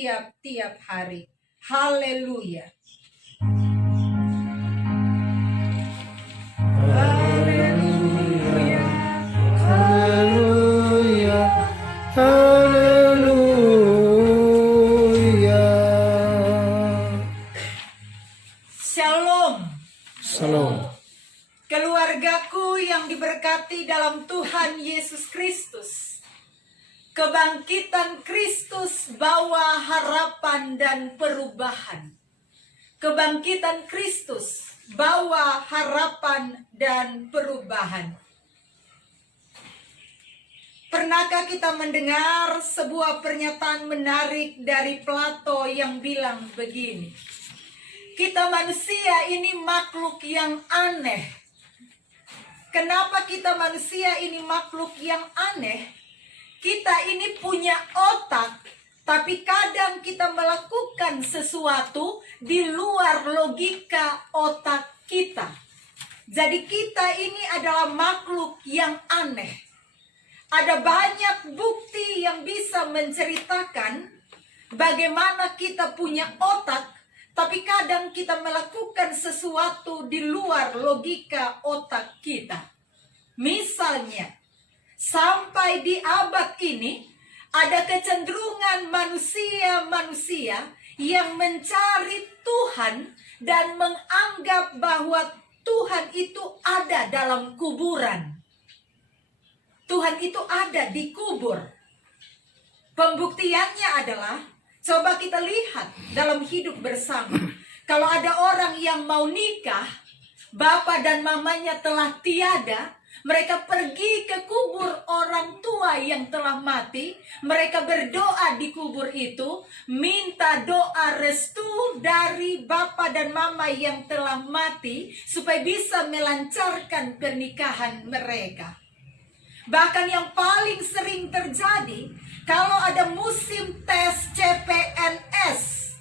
tiap-tiap hari. Haleluya. Haleluya. Haleluya. Haleluya. Shalom. Shalom. Keluargaku yang diberkati dalam Tuhan Yesus Kristus. Kebangkitan Kristus bawa harapan dan perubahan. Kebangkitan Kristus bawa harapan dan perubahan. Pernahkah kita mendengar sebuah pernyataan menarik dari Plato yang bilang begini? Kita manusia ini makhluk yang aneh. Kenapa kita manusia ini makhluk yang aneh? Kita ini punya otak, tapi kadang kita melakukan sesuatu di luar logika otak kita. Jadi kita ini adalah makhluk yang aneh. Ada banyak bukti yang bisa menceritakan bagaimana kita punya otak, tapi kadang kita melakukan sesuatu di luar logika otak kita. Misalnya, sampai di abad ini, ada kecenderungan manusia-manusia yang mencari Tuhan dan menganggap bahwa Tuhan itu ada dalam kuburan. Tuhan itu ada di kubur. Pembuktiannya adalah, coba kita lihat dalam hidup bersama. Kalau ada orang yang mau nikah, bapak dan mamanya telah tiada, mereka pergi ke kubur orang tua yang telah mati. Mereka berdoa di kubur itu, minta doa restu dari bapa dan mama yang telah mati, supaya bisa melancarkan pernikahan mereka. Bahkan yang paling sering terjadi, kalau ada musim tes CPNS,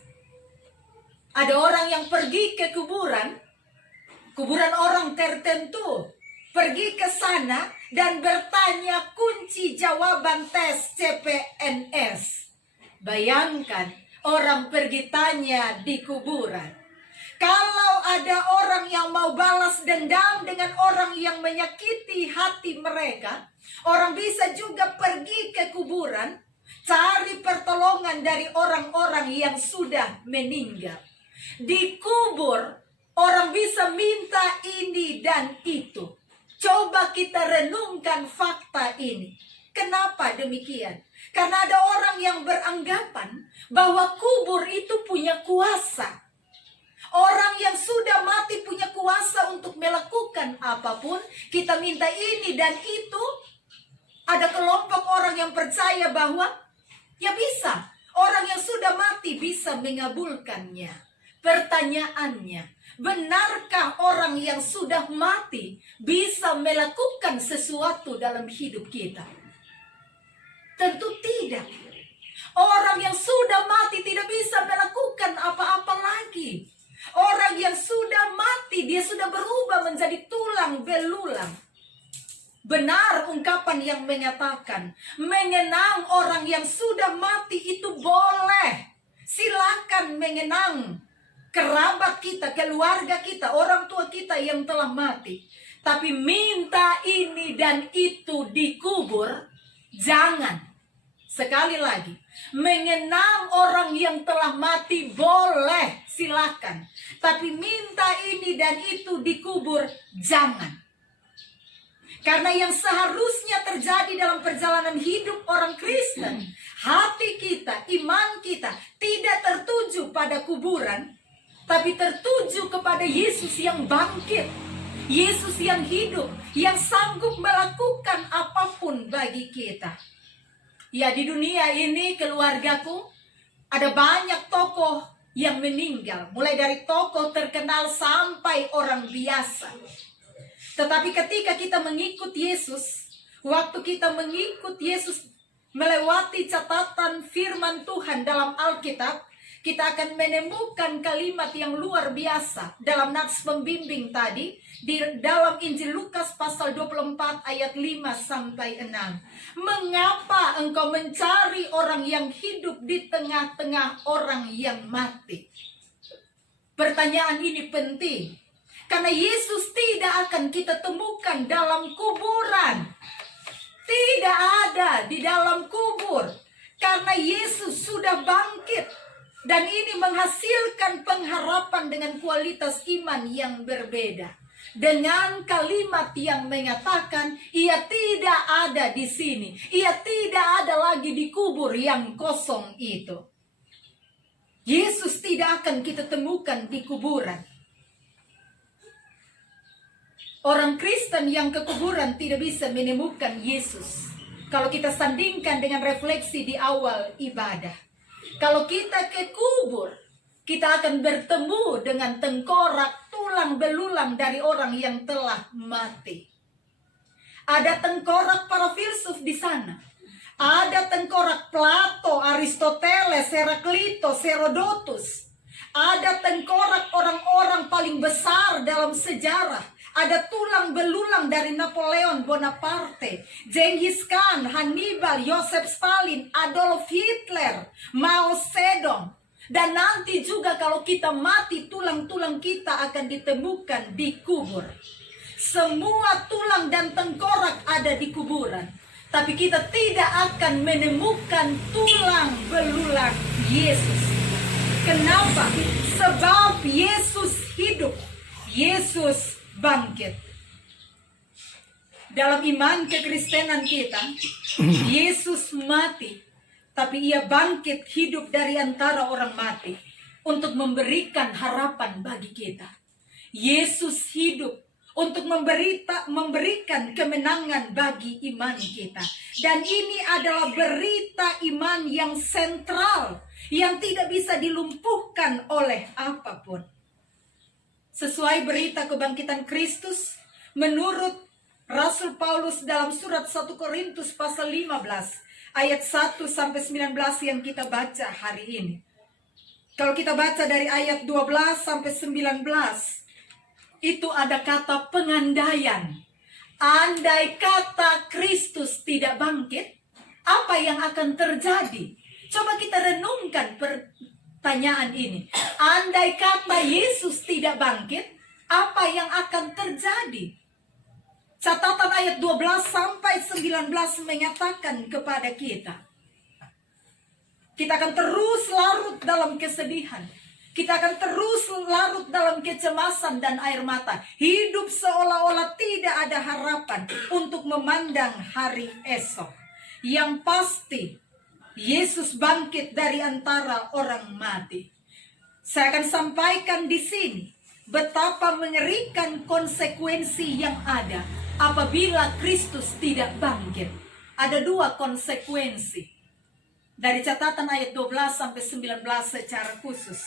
ada orang yang pergi ke kuburan orang tertentu, pergi ke sana dan bertanya kunci jawaban tes CPNS. Bayangkan orang pergi tanya di kuburan. Kalau ada orang yang mau balas dendam dengan orang yang menyakiti hati mereka, orang bisa juga pergi ke kuburan, cari pertolongan dari orang-orang yang sudah meninggal. Di kubur, orang bisa minta ini dan itu. Coba kita renungkan fakta ini. Kenapa demikian? Karena ada orang yang beranggapan bahwa kubur itu punya kuasa. Orang yang sudah mati punya kuasa untuk melakukan apapun. Kita minta ini dan itu. Ada kelompok orang yang percaya bahwa ya bisa. Orang yang sudah mati bisa mengabulkannya. Pertanyaannya, benarkah orang yang sudah mati bisa melakukan sesuatu dalam hidup kita? Tentu tidak. Orang yang sudah mati tidak bisa melakukan apa-apa lagi. Orang yang sudah mati, dia sudah berubah menjadi tulang belulang. Benar ungkapan yang menyatakan, mengenang orang yang sudah mati itu boleh. Silakan mengenang kerabat kita, keluarga kita, orang tua kita yang telah mati. Tapi minta ini dan itu dikubur, jangan. Sekali lagi, mengenang orang yang telah mati boleh, silakan. Tapi minta ini dan itu dikubur, jangan. Karena yang seharusnya terjadi dalam perjalanan hidup orang Kristen, hati kita, iman kita tidak tertuju pada kuburan, tapi tertuju kepada Yesus yang bangkit, Yesus yang hidup, yang sanggup melakukan apapun bagi kita. Ya, di dunia ini, keluargaku, ada banyak tokoh yang meninggal, mulai dari tokoh terkenal sampai orang biasa. Tetapi ketika kita mengikut Yesus, waktu kita mengikut Yesus melewati catatan firman Tuhan dalam Alkitab, kita akan menemukan kalimat yang luar biasa dalam nats pembimbing tadi di dalam Injil Lukas pasal 24 ayat 5 sampai 6. Mengapa engkau mencari orang yang hidup di tengah-tengah orang yang mati? Pertanyaan ini penting karena Yesus tidak akan kita temukan dalam kuburan. Tidak ada di dalam kubur karena Yesus sudah bangkit. Dan ini menghasilkan pengharapan dengan kualitas iman yang berbeda. Dengan kalimat yang mengatakan, ia tidak ada di sini. Ia tidak ada lagi di kubur yang kosong itu. Yesus tidak akan kita temukan di kuburan. Orang Kristen yang ke kuburan tidak bisa menemukan Yesus. Kalau kita sandingkan dengan refleksi di awal ibadah. Kalau kita ke kubur, kita akan bertemu dengan tengkorak tulang belulang dari orang yang telah mati. Ada tengkorak para filsuf di sana. Ada tengkorak Plato, Aristoteles, Heraklitos, Herodotus. Ada tengkorak orang-orang paling besar dalam sejarah. Ada tulang belulang dari Napoleon Bonaparte, Genghis Khan, Hannibal, Joseph Stalin, Adolf Hitler, Mao Zedong. Dan nanti juga kalau kita mati, tulang-tulang kita akan ditemukan di kubur. Semua tulang dan tengkorak ada di kuburan. Tapi kita tidak akan menemukan tulang belulang Yesus. Kenapa? Sebab Yesus hidup. Yesus bangkit. Dalam iman kekristenan kita, Yesus mati, tapi ia bangkit hidup dari antara orang mati untuk memberikan harapan bagi kita. Yesus hidup untuk memberikan kemenangan bagi iman kita. Dan ini adalah berita iman yang sentral, yang tidak bisa dilumpuhkan oleh apapun. Sesuai berita kebangkitan Kristus menurut Rasul Paulus dalam surat 1 Korintus pasal 15 ayat 1 sampai 19 yang kita baca hari ini. Kalau kita baca dari ayat 12 sampai 19, itu ada kata pengandaian. Andai kata Kristus tidak bangkit, apa yang akan terjadi? Coba kita renungkan pertanyaan ini. Andai kata Yesus tidak bangkit, apa yang akan terjadi? Catatan ayat 12 sampai 19 mengatakan kepada kita akan terus larut dalam kesedihan. Kita akan terus larut dalam kecemasan dan air mata. Hidup seolah-olah tidak ada harapan untuk memandang hari esok. Yang pasti, Yesus bangkit dari antara orang mati. Saya akan sampaikan di sini betapa mengerikan konsekuensi yang ada apabila Kristus tidak bangkit. Ada dua konsekuensi. Dari catatan ayat 12 sampai 19 secara khusus.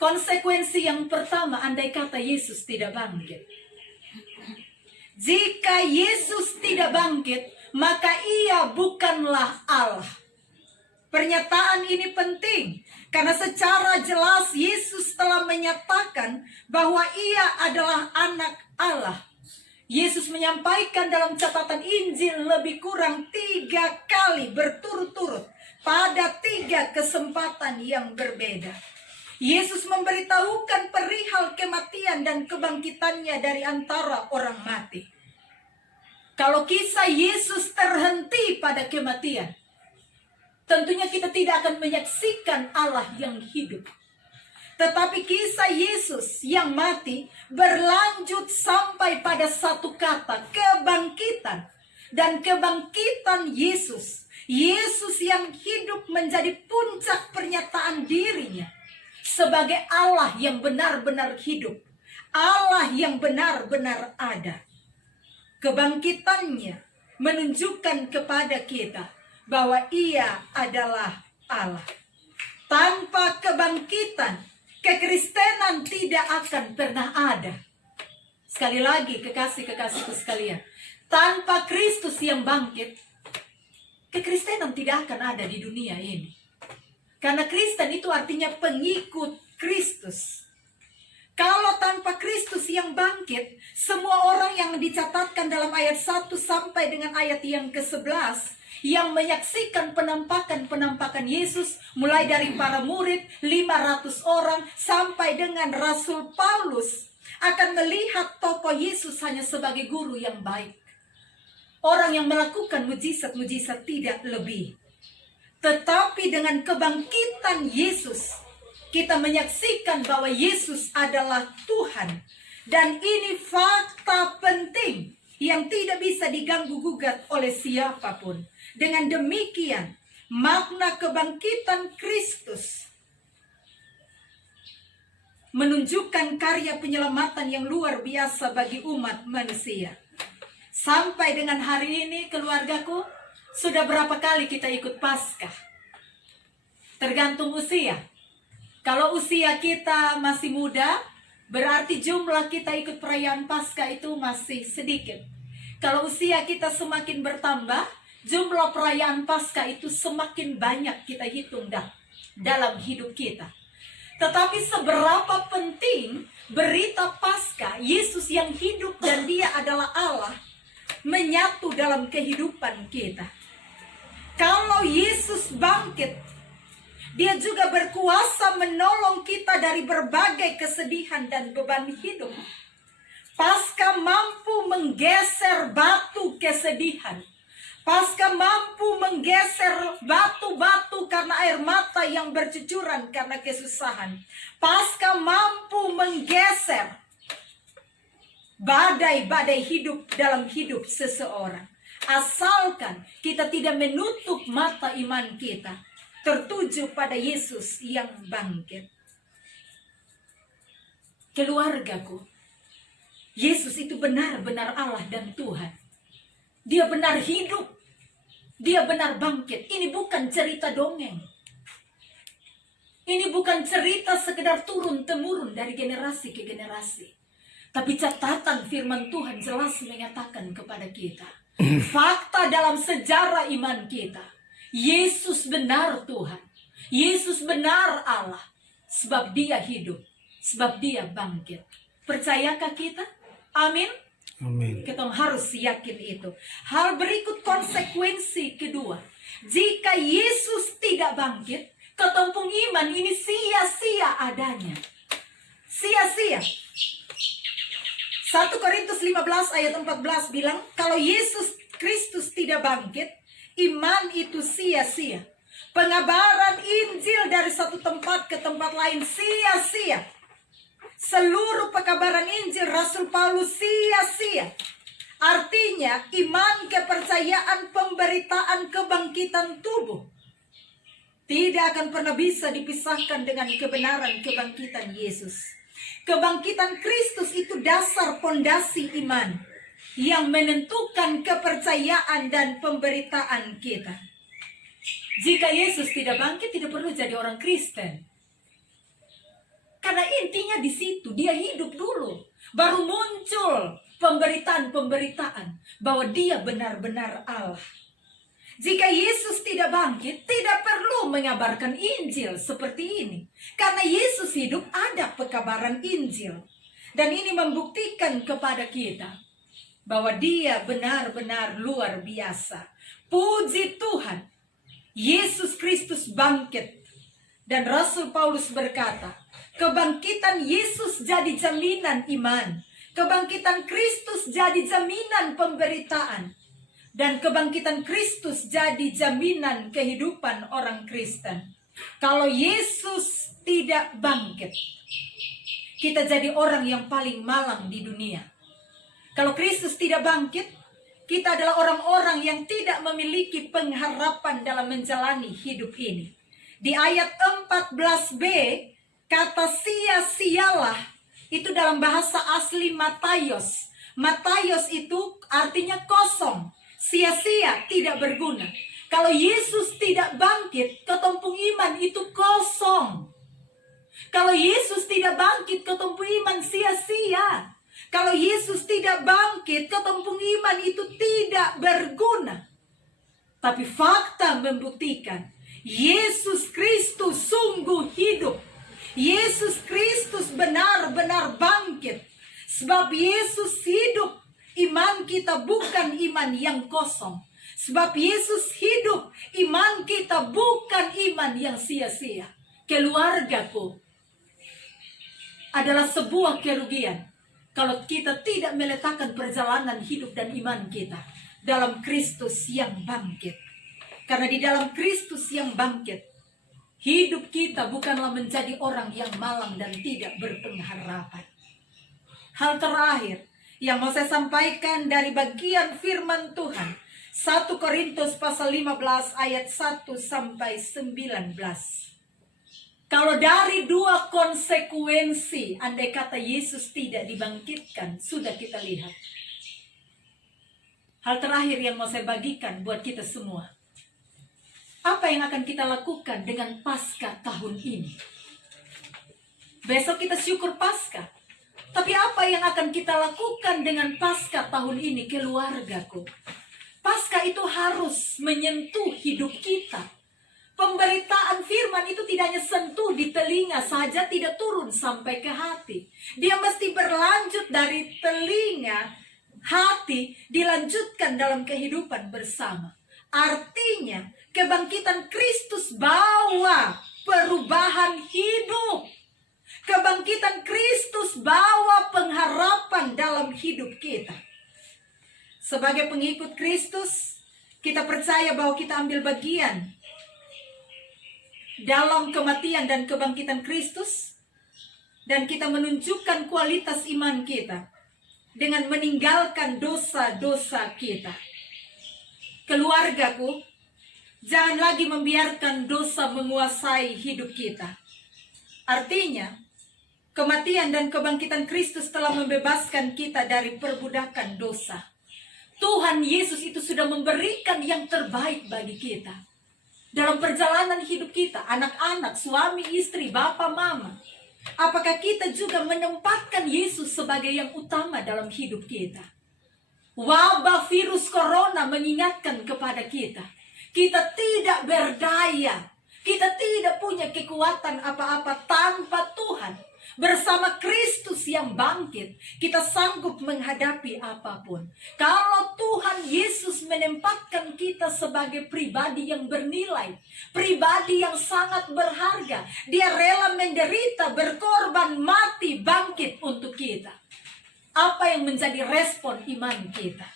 Konsekuensi yang pertama, andai kata Yesus tidak bangkit. Jika Yesus tidak bangkit, maka ia bukanlah Allah. Pernyataan ini penting karena secara jelas Yesus telah menyatakan bahwa ia adalah anak Allah. Yesus menyampaikan dalam catatan Injil lebih kurang 3 kali berturut-turut pada 3 kesempatan yang berbeda. Yesus memberitahukan perihal kematian dan kebangkitannya dari antara orang mati. Kalau kisah Yesus terhenti pada kematian, tentunya kita tidak akan menyaksikan Allah yang hidup. Tetapi kisah Yesus yang mati berlanjut sampai pada satu kata, kebangkitan. Dan kebangkitan Yesus, Yesus yang hidup menjadi puncak pernyataan dirinya sebagai Allah yang benar-benar hidup, Allah yang benar-benar ada. Kebangkitannya menunjukkan kepada kita bahwa ia adalah Allah. Tanpa kebangkitan, kekristenan tidak akan pernah ada. Sekali lagi, kekasih-kekasihku sekalian, tanpa Kristus yang bangkit, kekristenan tidak akan ada di dunia ini. Karena Kristen itu artinya pengikut Kristus. Kalau tanpa Kristus yang bangkit, semua orang yang dicatatkan dalam ayat 1 sampai dengan ayat yang ke-11, yang menyaksikan penampakan Yesus, mulai dari para murid, 500 orang, sampai dengan Rasul Paulus, akan melihat tokoh Yesus hanya sebagai guru yang baik. Orang yang melakukan mujizat-mujizat tidak lebih. Tetapi dengan kebangkitan Yesus, kita menyaksikan bahwa Yesus adalah Tuhan. Dan ini fakta penting yang tidak bisa diganggu-gugat oleh siapapun. Dengan demikian, makna kebangkitan Kristus menunjukkan karya penyelamatan yang luar biasa bagi umat manusia. Sampai dengan hari ini, keluargaku, sudah berapa kali kita ikut Paskah? Tergantung usia. Kalau usia kita masih muda, berarti jumlah kita ikut perayaan Paskah itu masih sedikit. Kalau usia kita semakin bertambah, jumlah perayaan Paskah itu semakin banyak kita hitung dalam hidup kita. Tetapi seberapa penting berita Paskah, Yesus yang hidup dan Dia adalah Allah, menyatu dalam kehidupan kita. Kalau Yesus bangkit, Dia juga berkuasa menolong kita dari berbagai kesedihan dan beban hidup. Paskah mampu menggeser batu kesedihan. Paskah mampu menggeser batu-batu karena air mata yang bercucuran karena kesusahan. Paskah mampu menggeser badai-badai hidup dalam hidup seseorang. Asalkan kita tidak menutup mata iman kita tertuju pada Yesus yang bangkit. Keluargaku, Yesus itu benar-benar Allah dan Tuhan. Dia benar hidup. Dia benar bangkit. Ini bukan cerita dongeng. Ini bukan cerita sekedar turun-temurun dari generasi ke generasi. Tapi catatan firman Tuhan jelas menyatakan kepada kita. Fakta dalam sejarah iman kita. Yesus benar Tuhan. Yesus benar Allah. Sebab Dia hidup. Sebab Dia bangkit. Percayakah kita? Amin. Amin. Kita harus yakin itu. Hal berikut konsekuensi kedua. Jika Yesus tidak bangkit, ketumpung iman ini sia-sia adanya. Sia-sia. 1 Korintus 15 ayat 14 bilang, kalau Yesus Kristus tidak bangkit, iman itu sia-sia. Pengabaran Injil dari satu tempat ke tempat lain sia-sia. Seluruh pekabaran Injil Rasul Paulus sia-sia. Artinya iman, kepercayaan, pemberitaan kebangkitan tubuh tidak akan pernah bisa dipisahkan dengan kebenaran kebangkitan Yesus. Kebangkitan Kristus itu dasar pondasi iman yang menentukan kepercayaan dan pemberitaan kita. Jika Yesus tidak bangkit, tidak perlu jadi orang Kristen. Karena intinya di situ, Dia hidup dulu. Baru muncul pemberitaan-pemberitaan bahwa Dia benar-benar Allah. Jika Yesus tidak bangkit, tidak perlu mengabarkan Injil seperti ini. Karena Yesus hidup, ada pekabaran Injil. Dan ini membuktikan kepada kita bahwa Dia benar-benar luar biasa. Puji Tuhan, Yesus Kristus bangkit. Dan Rasul Paulus berkata, kebangkitan Yesus jadi jaminan iman. Kebangkitan Kristus jadi jaminan pemberitaan. Dan kebangkitan Kristus jadi jaminan kehidupan orang Kristen. Kalau Yesus tidak bangkit, kita jadi orang yang paling malang di dunia. Kalau Kristus tidak bangkit, kita adalah orang-orang yang tidak memiliki pengharapan dalam menjalani hidup ini. Di ayat 14b, kata sia-sialah, itu dalam bahasa asli Mataios. Mataios itu artinya kosong. Sia-sia, tidak berguna. Kalau Yesus tidak bangkit, ketumpung iman itu kosong. Kalau Yesus tidak bangkit, ketumpung iman sia-sia. Kalau Yesus tidak bangkit, ketumpung iman itu tidak berguna. Tapi fakta membuktikan, Yesus Kristus sungguh hidup. Yesus Kristus benar-benar bangkit. Sebab Yesus hidup, iman kita bukan iman yang kosong. Sebab Yesus hidup, iman kita bukan iman yang sia-sia. Keluargaku adalah sebuah kerugian kalau kita tidak meletakkan perjalanan hidup dan iman kita dalam Kristus yang bangkit. Karena di dalam Kristus yang bangkit, hidup kita bukanlah menjadi orang yang malang dan tidak berpengharapan. Hal terakhir yang mau saya sampaikan dari bagian firman Tuhan, 1 Korintus pasal 15 ayat 1 sampai 19. Kalau dari dua konsekuensi, andai kata Yesus tidak dibangkitkan, sudah kita lihat. Hal terakhir yang mau saya bagikan buat kita semua. Apa yang akan kita lakukan dengan Paskah tahun ini? Besok kita syukur Paskah. Tapi apa yang akan kita lakukan dengan Paskah tahun ini, keluargaku? Paskah itu harus menyentuh hidup kita. Pemberitaan firman itu tidak hanya sentuh di telinga saja, tidak turun sampai ke hati. Dia mesti berlanjut dari telinga, hati, dilanjutkan dalam kehidupan bersama. Artinya, kebangkitan Kristus bawa perubahan hidup. Kebangkitan Kristus bawa pengharapan dalam hidup kita. Sebagai pengikut Kristus, kita percaya bahwa kita ambil bagian dalam kematian dan kebangkitan Kristus, dan kita menunjukkan kualitas iman kita dengan meninggalkan dosa-dosa kita. Keluargaku, jangan lagi membiarkan dosa menguasai hidup kita. Artinya, kematian dan kebangkitan Kristus telah membebaskan kita dari perbudakan dosa. Tuhan Yesus itu sudah memberikan yang terbaik bagi kita. Dalam perjalanan hidup kita, anak-anak, suami, istri, bapak, mama. Apakah kita juga menempatkan Yesus sebagai yang utama dalam hidup kita? Wabah virus corona mengingatkan kepada kita. Kita tidak berdaya. Kita tidak punya kekuatan apa-apa tanpa Tuhan. Bersama Kristus yang bangkit, kita sanggup menghadapi apapun. Kalau Tuhan Yesus menempatkan kita sebagai pribadi yang bernilai, pribadi yang sangat berharga, Dia rela menderita, berkorban, mati, bangkit untuk kita. Apa yang menjadi respon iman kita?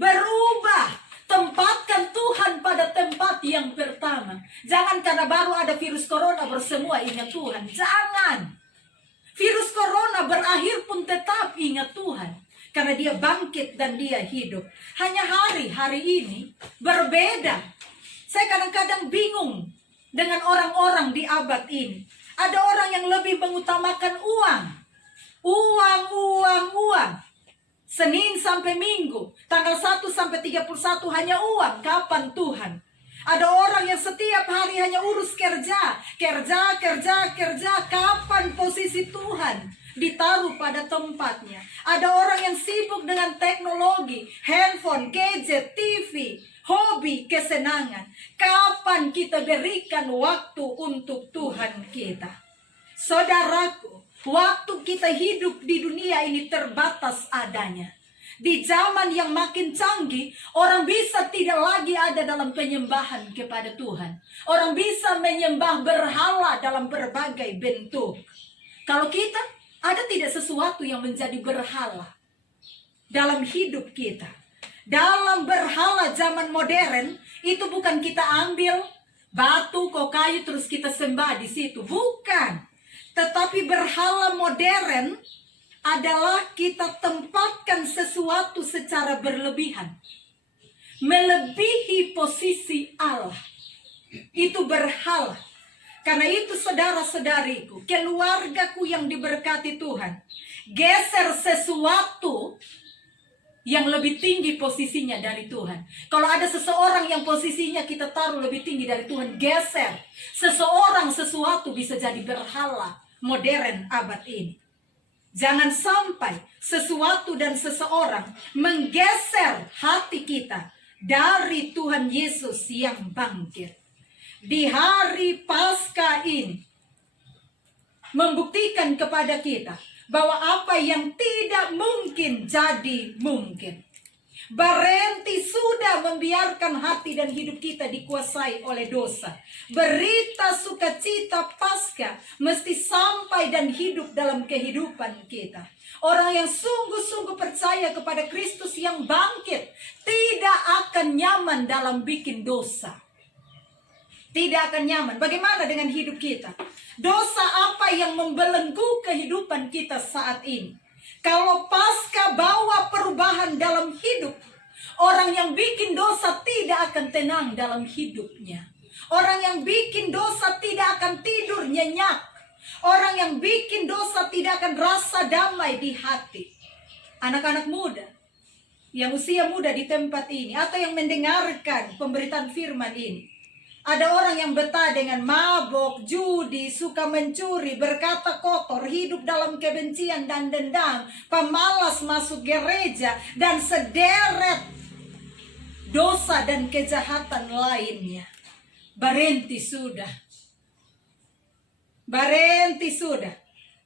Berubah. Tempatkan Tuhan pada tempat yang pertama. Jangan karena baru ada virus corona bersemua ingat Tuhan. Jangan. Virus corona berakhir pun tetap ingat Tuhan. Karena Dia bangkit dan Dia hidup. Hanya hari ini berbeda. Saya kadang-kadang bingung dengan orang-orang di abad ini. Ada orang yang lebih mengutamakan uang. Uang. Senin sampai Minggu, tanggal 1 sampai 31 hanya uang. Kapan Tuhan? Ada orang yang setiap hari hanya urus kerja. Kapan posisi Tuhan ditaruh pada tempatnya? Ada orang yang sibuk dengan teknologi, handphone, gadget, TV, hobi, kesenangan. Kapan kita berikan waktu untuk Tuhan kita? Saudaraku, waktu kita hidup di dunia ini terbatas adanya. Di zaman yang makin canggih, orang bisa tidak lagi ada dalam penyembahan kepada Tuhan. Orang bisa menyembah berhala dalam berbagai bentuk. Kalau kita, ada tidak sesuatu yang menjadi berhala dalam hidup kita? Dalam berhala zaman modern, itu bukan kita ambil batu, kayu, terus kita sembah di situ. Bukan. Tetapi berhala modern adalah kita tempatkan sesuatu secara berlebihan. Melebihi posisi Allah. Itu berhala. Karena itu saudara-saudariku, keluargaku yang diberkati Tuhan, geser sesuatu yang lebih tinggi posisinya dari Tuhan. Kalau ada seseorang yang posisinya kita taruh lebih tinggi dari Tuhan, geser. Seseorang, sesuatu bisa jadi berhala modern abad ini. Jangan sampai sesuatu dan seseorang menggeser hati kita dari Tuhan Yesus yang bangkit. di hari Paskah ini membuktikan kepada kita bahwa apa yang tidak mungkin jadi mungkin. Berhenti sudah membiarkan hati dan hidup kita dikuasai oleh dosa. Berita sukacita Paskah mesti sampai dan hidup dalam kehidupan kita. Orang yang sungguh-sungguh percaya kepada Kristus yang bangkit tidak akan nyaman dalam bikin dosa. Tidak akan nyaman. Bagaimana dengan hidup kita? Dosa apa yang membelenggu kehidupan kita saat ini? Kalau Paskah bawa perubahan dalam hidup, orang yang bikin dosa tidak akan tenang dalam hidupnya. Orang yang bikin dosa tidak akan tidur nyenyak. Orang yang bikin dosa tidak akan rasa damai di hati. Anak-anak muda yang usia muda di tempat ini atau yang mendengarkan pemberitaan firman ini, ada orang yang betah dengan mabok, judi, suka mencuri, berkata kotor, hidup dalam kebencian dan dendam, pemalas masuk gereja, dan sederet dosa dan kejahatan lainnya. Berhenti sudah. Berhenti sudah.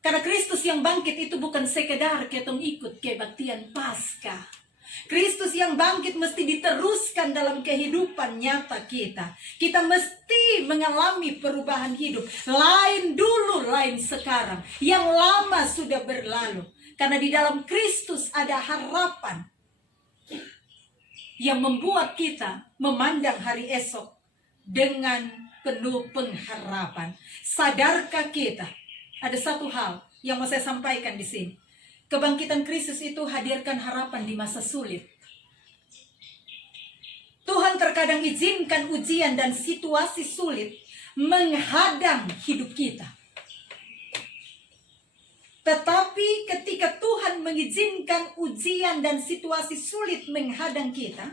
Karena Kristus yang bangkit itu bukan sekedar ketong ikut kebaktian Paskah. Kristus yang bangkit mesti diteruskan dalam kehidupan nyata kita. Kita mesti mengalami perubahan hidup. Lain dulu, lain sekarang. Yang lama sudah berlalu. Karena di dalam Kristus ada harapan yang membuat kita memandang hari esok dengan penuh pengharapan. Sadarkah kita? Ada satu hal yang mau saya sampaikan di sini. Kebangkitan Kristus itu hadirkan harapan di masa sulit. Tuhan terkadang izinkan ujian dan situasi sulit menghadang hidup kita. Tetapi ketika Tuhan mengizinkan ujian dan situasi sulit menghadang kita,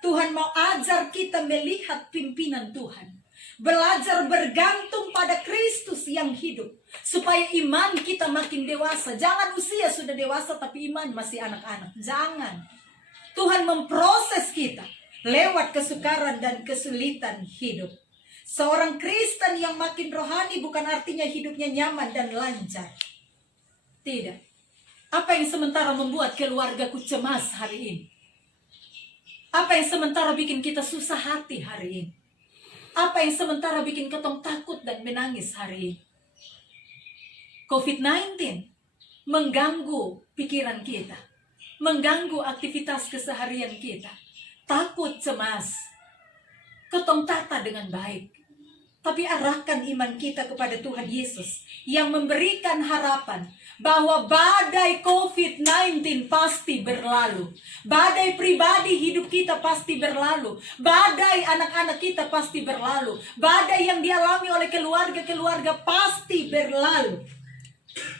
Tuhan mau ajar kita melihat pimpinan Tuhan. Belajar bergantung pada Kristus yang hidup. Supaya iman kita makin dewasa. Jangan usia sudah dewasa tapi iman masih anak-anak. Jangan. Tuhan memproses kita lewat kesukaran dan kesulitan hidup. Seorang Kristen yang makin rohani bukan artinya hidupnya nyaman dan lancar. Tidak. Apa yang sementara membuat keluargaku cemas hari ini? Apa yang sementara bikin kita susah hati hari ini? Apa yang sementara bikin ketong takut dan menangis hari ini? COVID-19 mengganggu pikiran kita, mengganggu aktivitas keseharian kita. Takut, cemas. Ketong tata dengan baik. Tapi arahkan iman kita kepada Tuhan Yesus yang memberikan harapan bahwa badai COVID-19 pasti berlalu. Badai pribadi hidup kita pasti berlalu. Badai anak-anak kita pasti berlalu. Badai yang dialami oleh keluarga-keluarga pasti berlalu.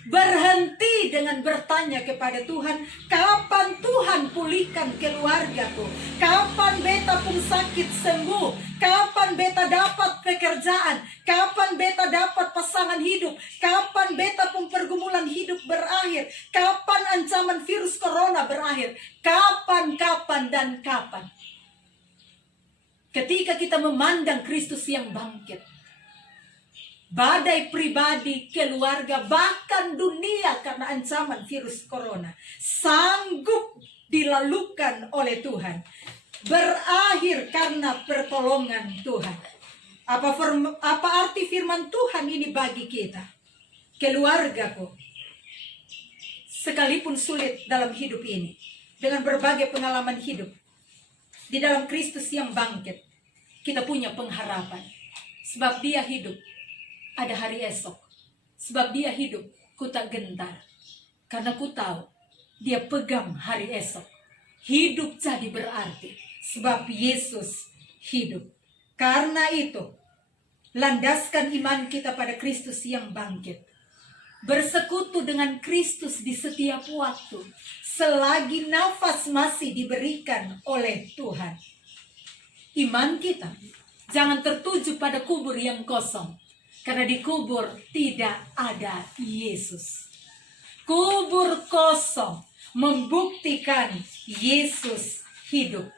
Berhenti dengan bertanya kepada Tuhan, kapan Tuhan pulihkan keluargaku? Kapan beta pun sakit sembuh? Kapan beta dapat pekerjaan? Kapan beta dapat pasangan hidup? Kapan beta pun pergumulan hidup berakhir? Kapan ancaman virus corona berakhir? Kapan, dan kapan? Ketika kita memandang Kristus yang bangkit, badai pribadi, keluarga, bahkan dunia karena ancaman virus corona sanggup dilalukan oleh Tuhan. Berakhir karena pertolongan Tuhan. Apa arti firman Tuhan ini bagi kita? Keluargaku, sekalipun sulit dalam hidup ini, dengan berbagai pengalaman hidup, di dalam Kristus yang bangkit, kita punya pengharapan. Sebab Dia hidup, ada hari esok. Sebab Dia hidup, ku tak gentar. Karena ku tahu Dia pegang hari esok. Hidup jadi berarti. Sebab Yesus hidup. Karena itu, landaskan iman kita pada Kristus yang bangkit. Bersekutu dengan Kristus di setiap waktu. Selagi nafas masih diberikan oleh Tuhan. Iman kita jangan tertuju pada kubur yang kosong. Karena di kubur tidak ada Yesus. Kubur kosong membuktikan Yesus hidup.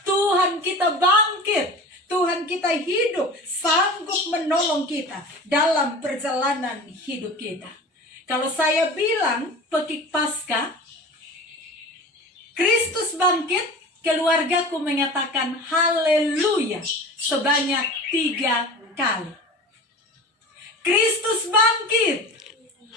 Tuhan kita bangkit. Tuhan kita hidup, sanggup menolong kita dalam perjalanan hidup kita. Kalau saya bilang Pekik Paskah, Kristus bangkit, keluargaku mengatakan haleluya sebanyak 3 kali. Kristus bangkit.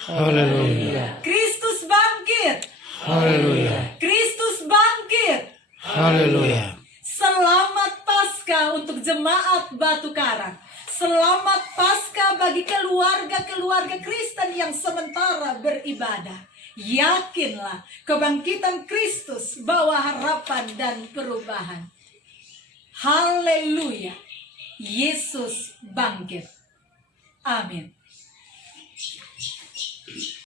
Haleluya. Kristus bangkit. Haleluya. Kristus bangkit. Haleluya. Selamat Paskah untuk jemaat Batu Karang. Selamat Paskah bagi keluarga-keluarga Kristen yang sementara beribadah. Yakinlah, kebangkitan Kristus bawa harapan dan perubahan. Haleluya. Yesus bangkit. Amin.